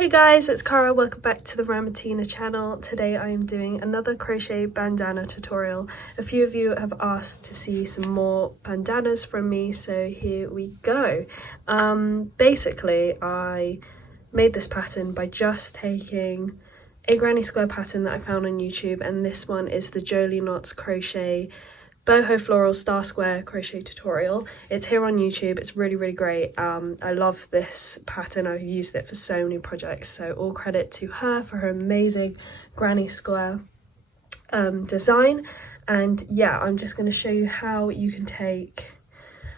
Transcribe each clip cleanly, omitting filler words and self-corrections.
Hey guys, it's Cara. Welcome back to the Ramatina channel. Today I am doing another crochet bandana tutorial. A few of you have asked to see some more bandanas from me, so here we go. Basically I made this pattern by just taking a granny square pattern that I found on YouTube, and this one is the Jolie Knots Crochet Boho Floral Star Square crochet tutorial. It's here on YouTube. It's really great. I love this pattern. I've used it for so many projects, so all credit to her for her amazing granny square design. And yeah, I'm just going to show you how you can take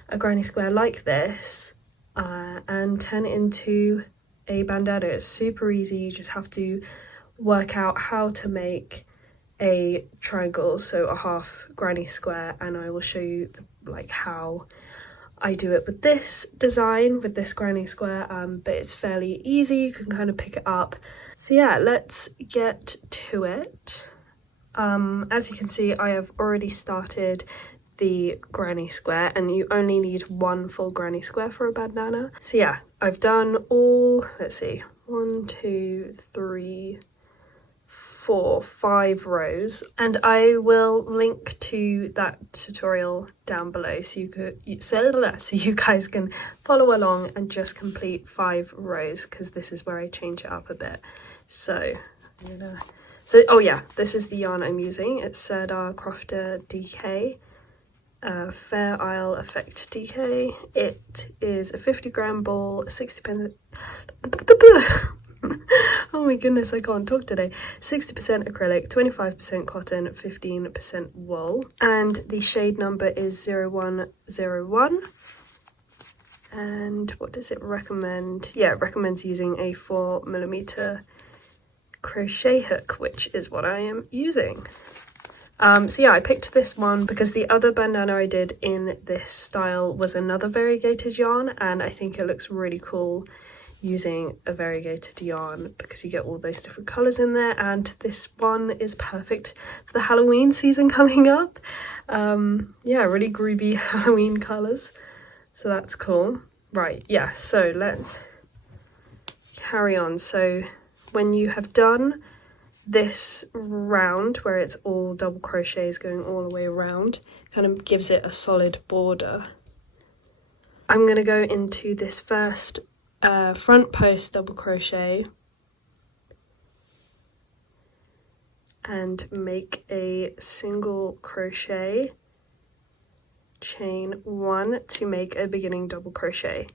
a granny square like this and turn it into a bandana. It's super easy. You just have to work out how to make a triangle, so a half granny square, and I will show you how I do it with this design, with this granny square, but it's fairly easy. You can kind of pick it up. So yeah, let's get to it. As you can see, I have already started the granny square, and you only need one full granny square for a bandana. So yeah, I've done all, let's see, 1, 2, 3, 4, 5 rows, and I will link to that tutorial down below so you guys can follow along and just complete 5 rows, because this is where I change it up a bit. So oh yeah, this is the yarn I'm using. It's Sirdar Crofter DK, Fair Isle Effect DK. It is a 50-gram ball, 60%. Oh my goodness, I can't talk today. 60% acrylic, 25% cotton, 15% wool, and the shade number is 0101. And what does it recommend? Yeah, it recommends using a 4mm crochet hook, which is what I am using. So yeah, I picked this one because the other bandana I did in this style was another variegated yarn, and I think it looks really cool using a variegated yarn because you get all those different colours in there, and this one is perfect for the Halloween season coming up. Yeah, really groovy Halloween colours, so that's cool. Right, yeah, so let's carry on. So when you have done this round where it's all double crochets going all the way around, kind of gives it a solid border, I'm going to go into this first front post double crochet and make a single crochet, chain 1 to make a beginning double crochet.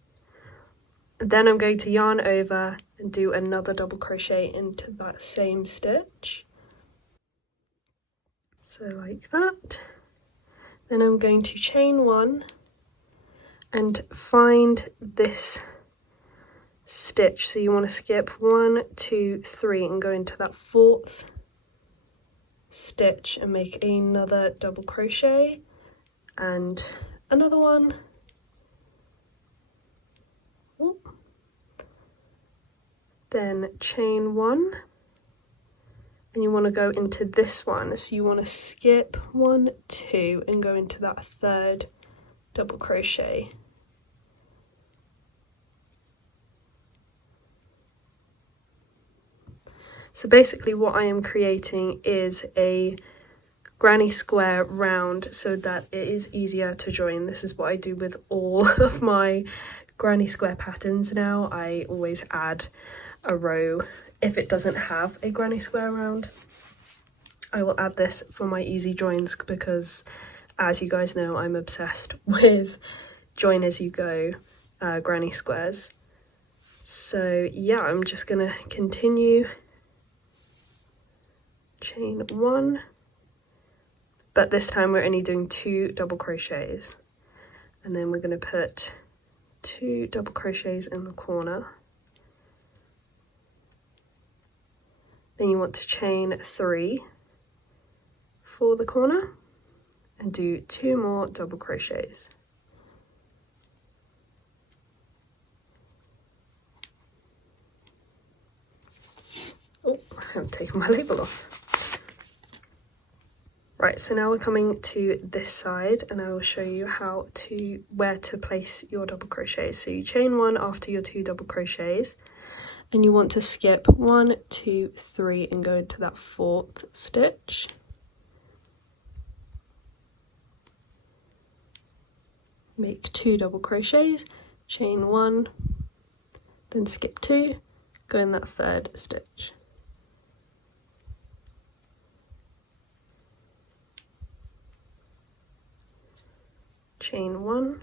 Then I'm going to yarn over and do another double crochet into that same stitch, so like that. Then I'm going to chain 1 and find this stitch, so you want to skip 1, 2, 3 and go into that 4th stitch and make another double crochet and another one. Then chain 1, and you want to go into this one, so you want to skip 1, 2 and go into that 3rd double crochet. So basically what I am creating is a granny square round so that it is easier to join. This is what I do with all of my granny square patterns now. I always add a row if it doesn't have a granny square round. I will add this for my easy joins because, as you guys know, I'm obsessed with join as you go granny squares. So yeah, I'm just gonna continue chain 1, but this time we're only doing 2 double crochets, and then we're going to put 2 double crochets in the corner. Then you want to chain 3 for the corner and do 2 more double crochets. Oh, I haven't taken my label off. Right, so now we're coming to this side, and I will show you where to place your double crochets. So you chain 1 after your 2 double crochets, and you want to skip 1, 2, 3 and go into that 4th stitch. Make 2 double crochets, chain 1, then skip 2, go in that 3rd stitch. Chain 1,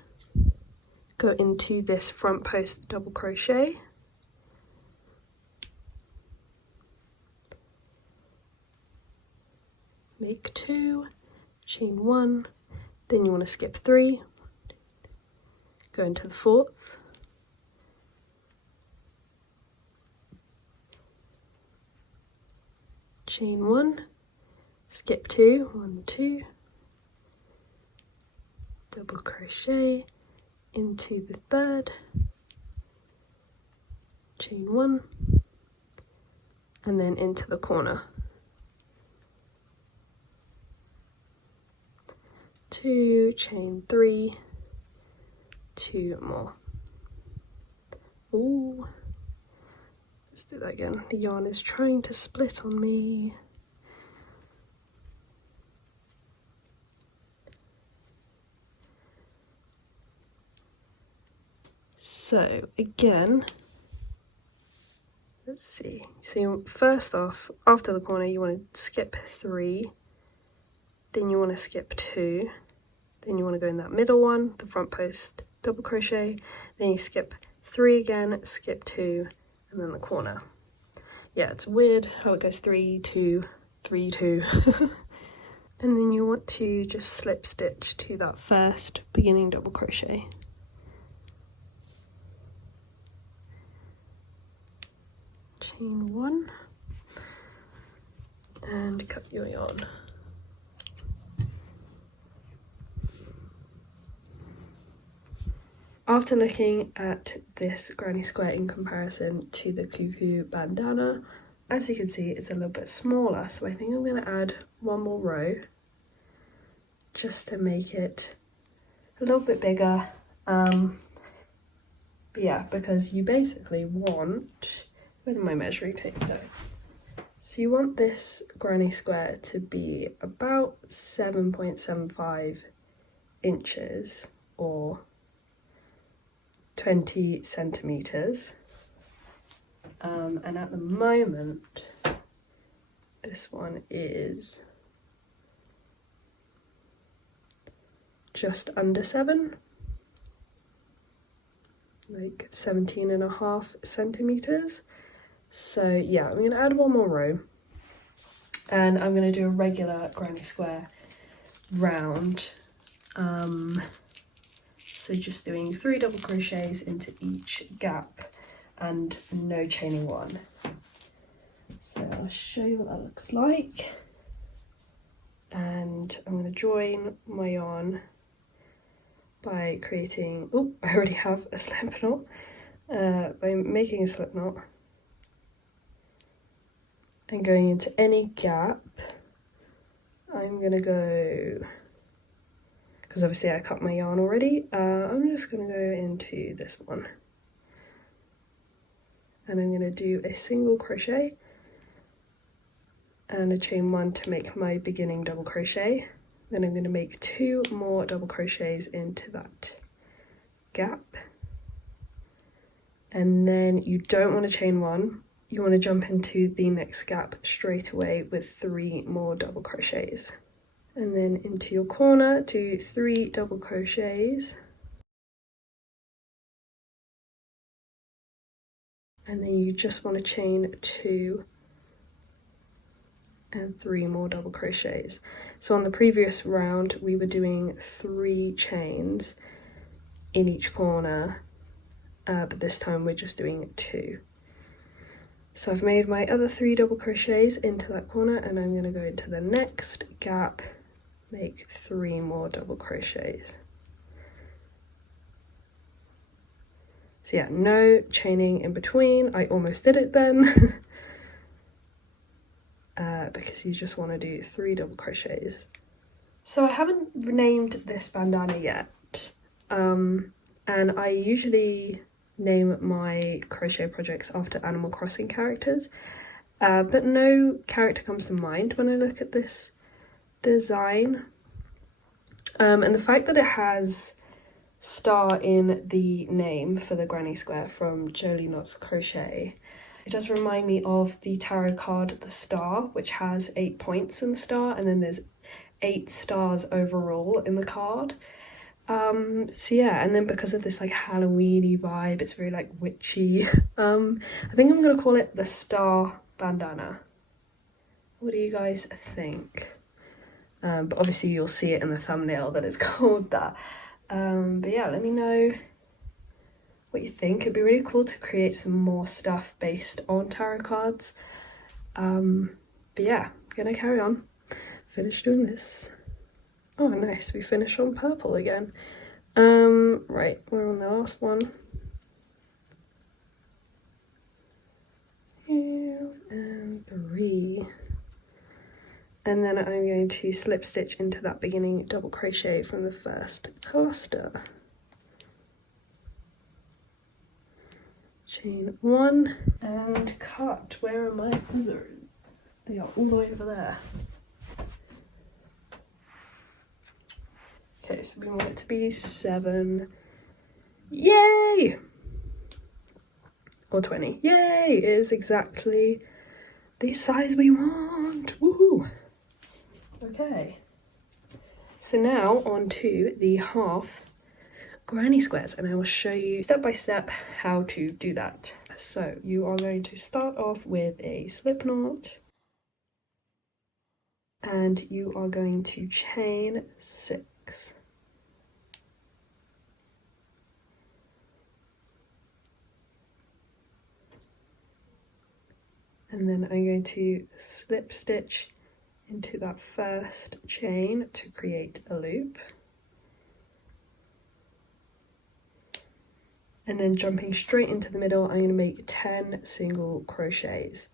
go into this front post double crochet, make 2, chain 1, then you want to skip 3, go into the 4th, chain 1, skip 2, 1, 2, double crochet into the 3rd, chain 1, and then into the corner. 2, chain 3, 2 more. Ooh, let's do that again. The yarn is trying to split on me. So again, let's see. So first off, after the corner, you want to skip 3, then you want to skip 2, then you want to go in that middle one, the front post double crochet, then you skip 3 again, skip 2, and then the corner. Yeah, it's weird how it goes 3, 2, 3, 2. And then you want to just slip stitch to that first beginning double crochet. Chain 1 and cut your yarn. After looking at this granny square in comparison to the cuckoo bandana, as you can see it's a little bit smaller, so I think I'm going to add one more row just to make it a little bit bigger. But yeah, because you basically want, where did my measuring tape go? So you want this granny square to be about 7.75 inches or 20 centimeters. And at the moment, this one is just under 7, like 17.5 centimeters. So yeah, I'm gonna add one more row, and I'm gonna do a regular granny square round. So just doing 3 double crochets into each gap and no chaining 1. So I'll show you what that looks like. And I'm going to join my yarn by creating, oh, I already have a slip knot, by making a slip knot and going into any gap. I'm going to go, because obviously I cut my yarn already, I'm just going to go into this one. And I'm going to do a single crochet and a chain 1 to make my beginning double crochet. Then I'm going to make 2 more double crochets into that gap. And then you don't want to chain 1, you want to jump into the next gap straight away with 3 more double crochets. And then into your corner, do 3 double crochets. And then you just want to chain 2 and 3 more double crochets. So on the previous round, we were doing 3 chains in each corner, but this time we're just doing 2. So I've made my other 3 double crochets into that corner, and I'm going to go into the next gap, make 3 more double crochets. So yeah, no chaining in between. I almost did it then. Because you just want to do 3 double crochets. So I haven't named this bandana yet. And I usually name my crochet projects after Animal Crossing characters, but no character comes to mind when I look at this design. And the fact that it has star in the name for the granny square from Jolie Knots Crochet, it does remind me of the tarot card The Star, which has 8 points in the star, and then there's 8 stars overall in the card. So yeah, and then because of this like Halloween-y vibe, it's very like witchy. I think I'm gonna call it the Star Bandana. What do you guys think? But obviously you'll see it in the thumbnail that it's called that. But yeah, let me know what you think. It'd be really cool to create some more stuff based on tarot cards. But yeah, I'm gonna carry on. Finish doing this. Oh nice, we finished on purple again. Right, we're on the last one. 2 and 3. And then I'm going to slip stitch into that beginning double crochet from the first cluster. Chain 1 and cut. Where are my scissors? They are all the way over there. Okay, so we want it to be 7. Yay! Or 20. Yay! It is exactly the size we want. Woohoo! Okay. So now on to the half granny squares, and I will show you step by step how to do that. So you are going to start off with a slip knot, and you are going to chain 6. And then I'm going to slip stitch into that first chain to create a loop. And then jumping straight into the middle, I'm going to make 10 single crochets.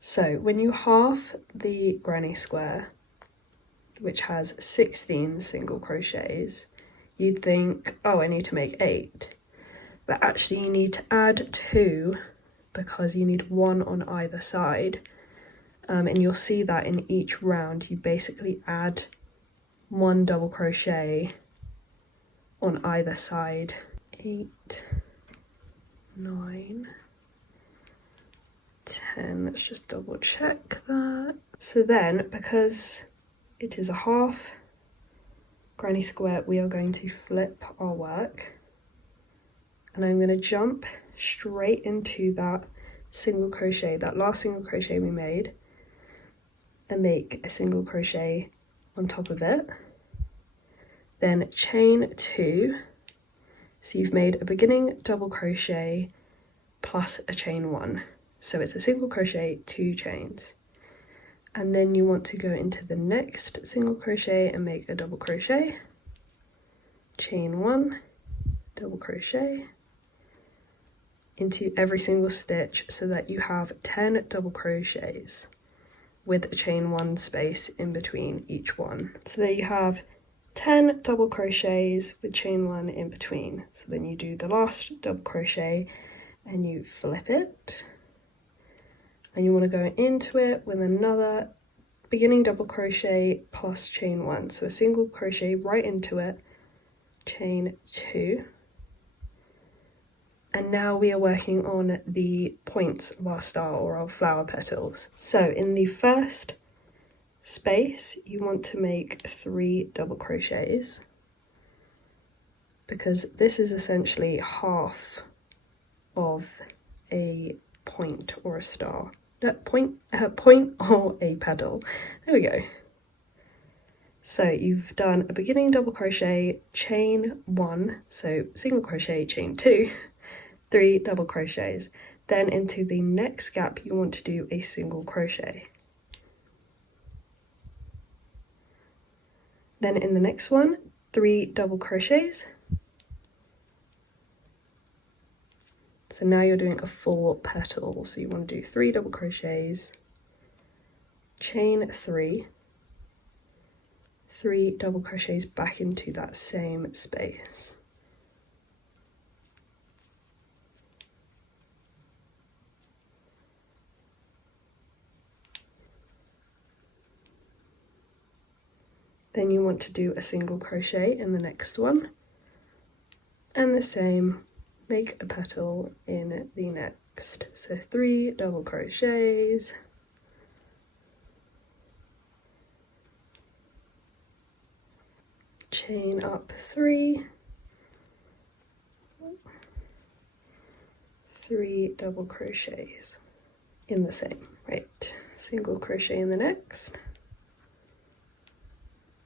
So when you half the granny square, which has 16 single crochets, you'd think, oh, I need to make 8. But actually you need to add 2 because you need 1 on either side. And you'll see that in each round, you basically add 1 double crochet on either side. 8, 9, 10, let's just double check that. So then, because it is a half granny square, we are going to flip our work, and I'm going to jump straight into that single crochet, that last single crochet we made, and make a single crochet on top of it, then chain 2. So you've made a beginning double crochet plus a chain 1, so it's a single crochet, 2 chains, and then you want to go into the next single crochet and make a double crochet, chain 1, double crochet into every single stitch so that you have 10 double crochets with a chain 1 space in between each one. So there you have 10 double crochets with chain 1 in between. So then you do the last double crochet and you flip it, and you want to go into it with another beginning double crochet plus chain 1, so a single crochet right into it, chain 2, and now we are working on the points of our star or our flower petals. So in the first space you want to make 3 double crochets, because this is essentially half of a point or a star. No, point or a petal. There we go. So you've done a beginning double crochet, chain 1, so single crochet, chain 2, 3 double crochets. Then into the next gap you want to do a single crochet. Then in the next one, 3 double crochets. So now you're doing a full petal, so you want to do 3 double crochets, chain 3, 3 double crochets back into that same space. Then you want to do a single crochet in the next one, and the same, make a petal in the next. So 3 double crochets, chain up 3 double crochets in the same. Right, single crochet in the next,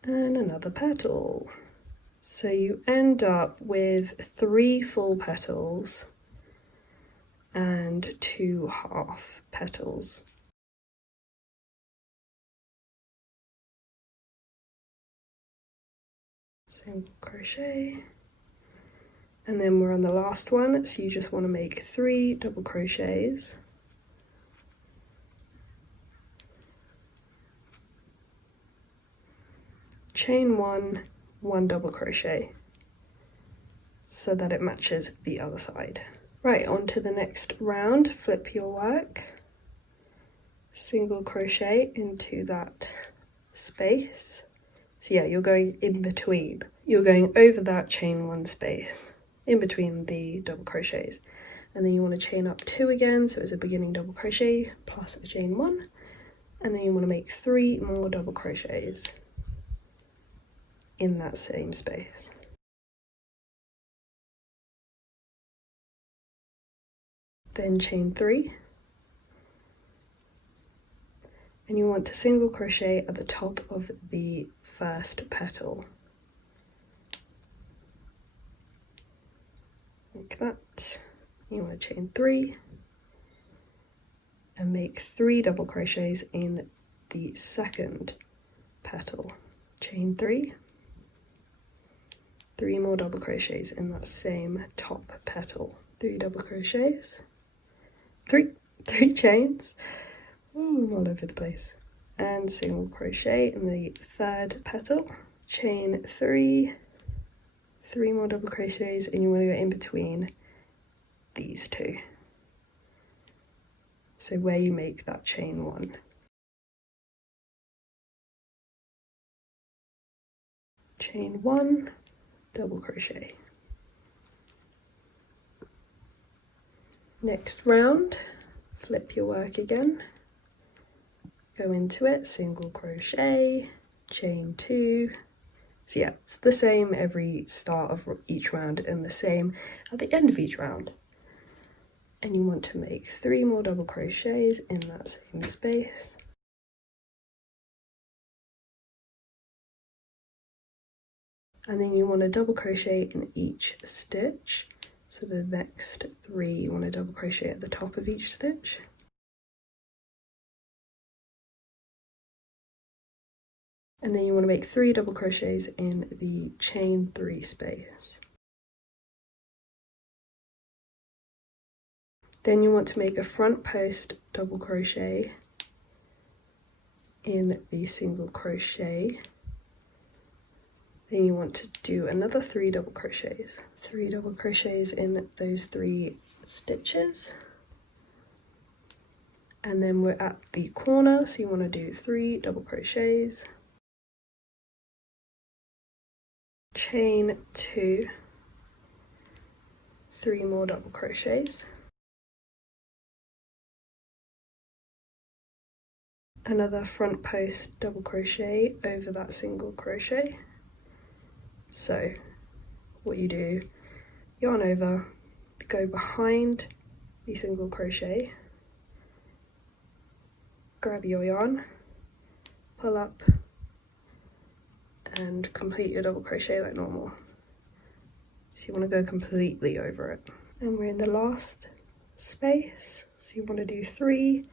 and another petal. So you end up with 3 full petals and 2 half petals. Single crochet, and then we're on the last one, so you just want to make 3 double crochets, chain 1 double crochet, so that it matches the other side. Right, on to the next round. Flip your work, single crochet into that space. So yeah, you're going in between. You're going over that chain 1 space, in between the double crochets. And then you want to chain up 2 again, so it's a beginning double crochet plus a chain 1. And then you want to make 3 more double crochets in that same space. Then chain 3. And you want to single crochet at the top of the first petal. Like that. You want to chain 3 and make 3 double crochets in the second petal. Chain 3, 3 more double crochets in that same top petal. 3 double crochets, 3 chains. Ooh, I'm all over the place. And single crochet in the third petal, chain 3, 3 more double crochets, and you want to go in between these 2. So where you make that chain 1. Chain 1, double crochet. Next round, flip your work again. Go into it, single crochet, chain 2. So yeah, it's the same every start of each round and the same at the end of each round. And you want to make 3 more double crochets in that same space. And then you want to double crochet in each stitch. So the next 3, you want to double crochet at the top of each stitch. And then you want to make 3 double crochets in the chain 3 space. Then you want to make a front post double crochet in the single crochet. Then you want to do another 3 double crochets. 3 double crochets in those 3 stitches. And then we're at the corner, so you want to do 3 double crochets. Chain 2, 3 more double crochets. Another front post double crochet over that single crochet. So what you do, yarn over, go behind the single crochet, grab your yarn, pull up, and complete your double crochet like normal. So you want to go completely over it. And we're in the last space, so you want to do 3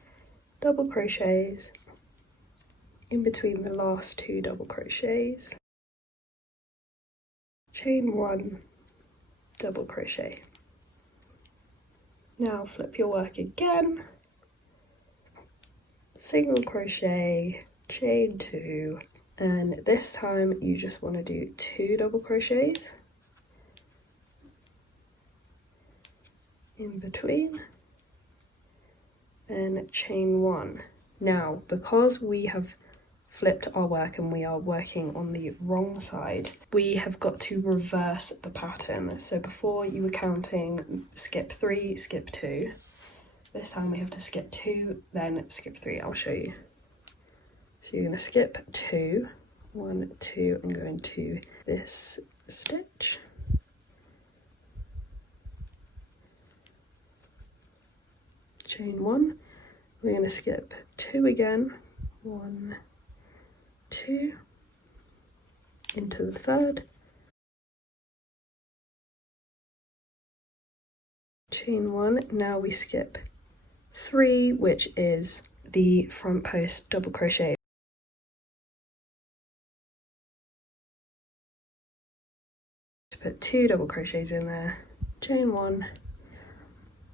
double crochets in between the last 2 double crochets, chain 1, double crochet. Now flip your work again, single crochet, chain 2, and this time you just want to do 2 double crochets in between and chain 1. Now because we have flipped our work and we are working on the wrong side, we have got to reverse the pattern. So before you were counting skip 3, skip 2. This time we have to skip 2, then skip 3. I'll show you. So you're going to skip 2, 1, 2, and go into this stitch. Chain 1. We're going to skip 2 again. 1, 2, into the third. Chain 1. Now we skip 3, which is the front post double crochet. To put 2 double crochets in there. Chain 1.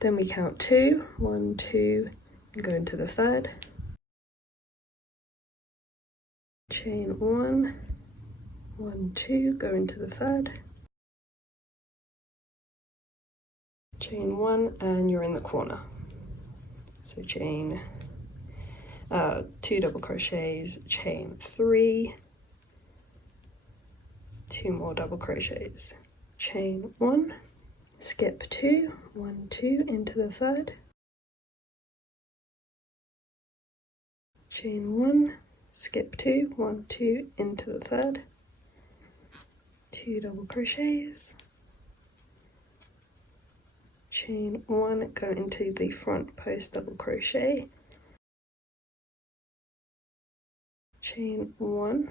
Then we count 2, 1, 2, and go into the third. Chain 1, 1, 2, go into the third. Chain 1, and you're in the corner. So chain 2 double crochets, chain 3, 2 more double crochets, chain 1, skip 2, 1, 2, into the third, chain 1, skip 2, 1, 2, into the third, 2 double crochets, chain 1, go into the front post double crochet, chain 1,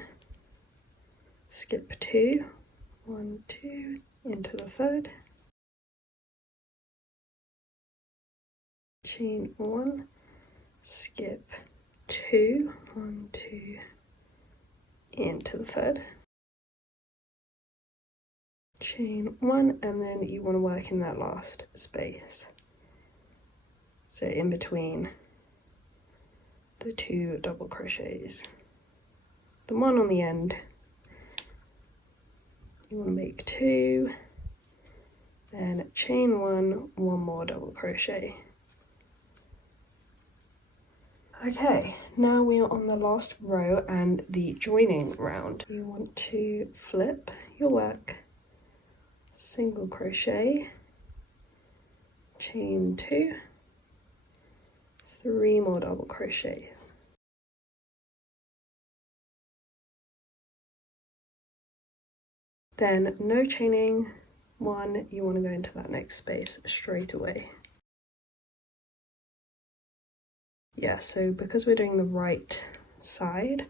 skip 2, 1, 2, into the third, chain 1, skip 2, 1, 2, into the third, chain 1, and then you want to work in that last space, so in between the 2 double crochets, the one on the end, you want to make 2, then chain 1, 1 more double crochet. Okay, now we are on the last row and the joining round. You want to flip your work, single crochet, chain 2, 3 more double crochets. Then no chaining 1, you want to go into that next space straight away. Yeah, so because we're doing the right side,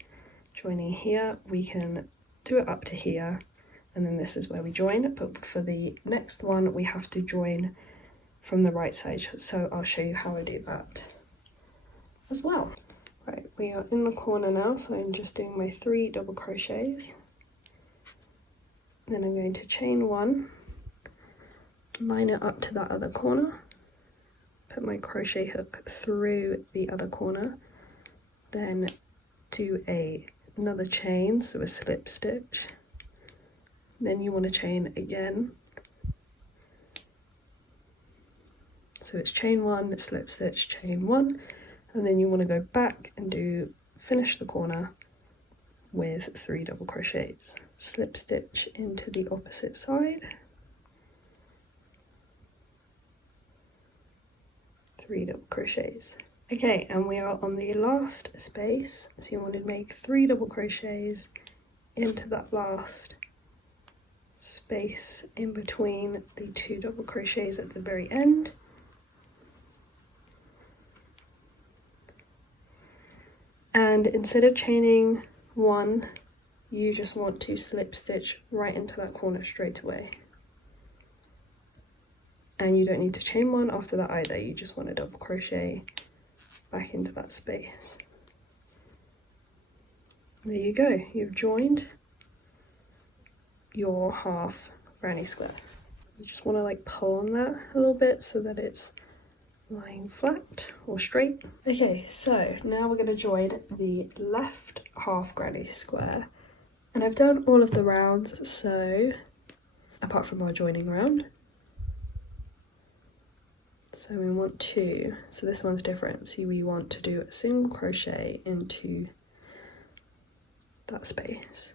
joining here, we can do it up to here, and then this is where we join, but for the next one, we have to join from the right side, so I'll show you how I do that as well. Right, we are in the corner now, so I'm just doing my 3 double crochets. Then I'm going to chain 1, line it up to that other corner, put my crochet hook through the other corner, then do another chain, so a slip stitch, then you want to chain again, so it's chain 1, slip stitch, chain 1, and then you want to go back and finish the corner with 3 double crochets, slip stitch into the opposite side, 3 double crochets. Okay, and we are on the last space, so you want to make 3 double crochets into that last space in between the 2 double crochets at the very end. And instead of chaining 1, you just want to slip stitch right into that corner straight away. And you don't need to chain 1 after that either, you just want to double crochet back into that space. There you go, you've joined your half granny square. You just want to like pull on that a little bit so that it's lying flat or straight. Okay, so now we're going to join the left half granny square, and I've done all of the rounds, so apart from our joining round. So we want so this one's different, so we want to do a single crochet into that space.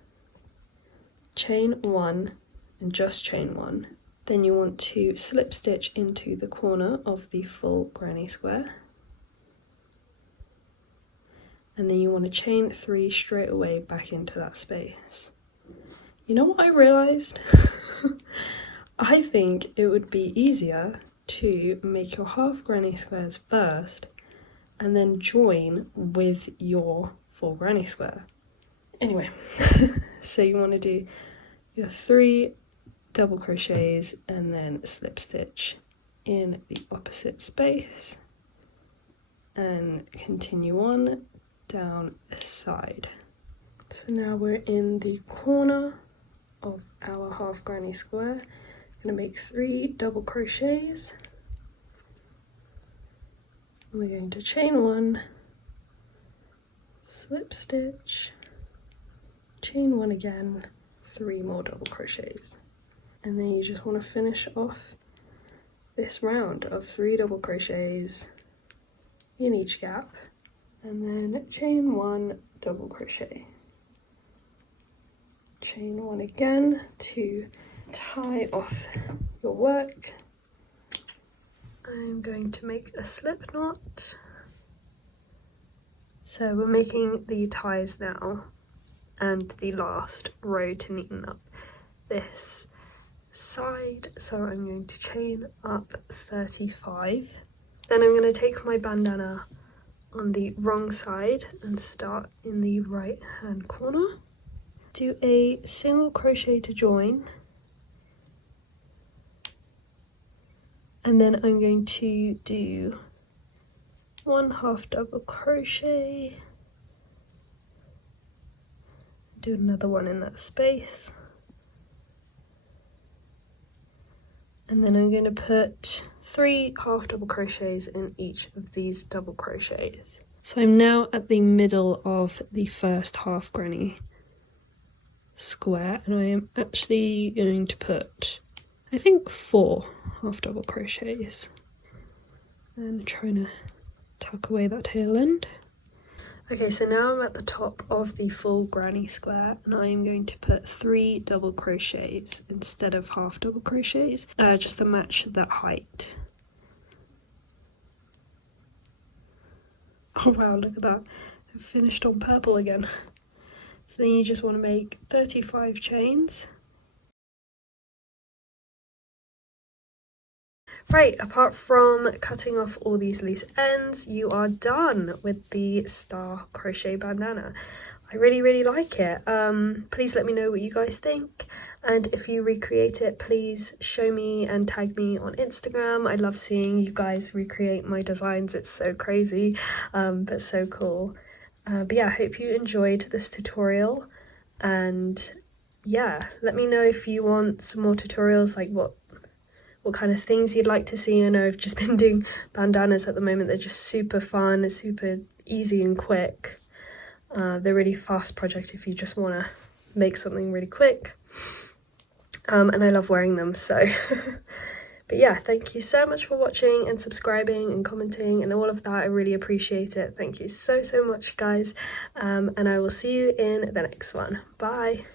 Chain 1 and just chain 1. Then you want to slip stitch into the corner of the full granny square. And then you want to chain 3 straight away back into that space. You know what I realised? I think it would be easier to make your half granny squares first and then join with your full granny square. Anyway, so you want to do your 3 double crochets and then slip stitch in the opposite space and continue on down the side. So now we're in the corner of our half granny square. I'm going to make 3 double crochets. We're going to chain 1, slip stitch, chain 1 again, 3 more double crochets. And then you just want to finish off this round of 3 double crochets in each gap, and then chain 1 double crochet. Chain 1 again to tie off your work. I'm going to make a slip knot. So we're making the ties now and the last row to neaten up this side. So I'm going to chain up 35. Then I'm going to take my bandana on the wrong side and start in the right hand corner. Do a single crochet to join, and then I'm going to do 1 half double crochet, do another one in that space, and then I'm going to put 3 half double crochets in each of these double crochets. So I'm now at the middle of the first half granny square, and I am actually going to put, I think, 4 half double crochets and trying to tuck away that tail end. Okay, so now I'm at the top of the full granny square, and I am going to put 3 double crochets instead of half double crochets, just to match that height. Oh wow, look at that, I've finished on purple again. So then you just want to make 35 chains. Right, apart from cutting off all these loose ends, you are done with the star crochet bandana. I really like it. Please let me know what you guys think, and if you recreate it, please show me and tag me on Instagram. I love seeing you guys recreate my designs. It's so crazy, but so cool. But yeah, I hope you enjoyed this tutorial, and yeah, let me know if you want some more tutorials, like what kind of things you'd like to see. I know I've just been doing bandanas at the moment. They're just super fun, super easy and quick. They're really fast project if you just want to make something really quick, and I love wearing them, so but yeah, thank you so much for watching and subscribing and commenting and all of that. I really appreciate it. Thank you so much, guys, and I will see you in the next one. Bye.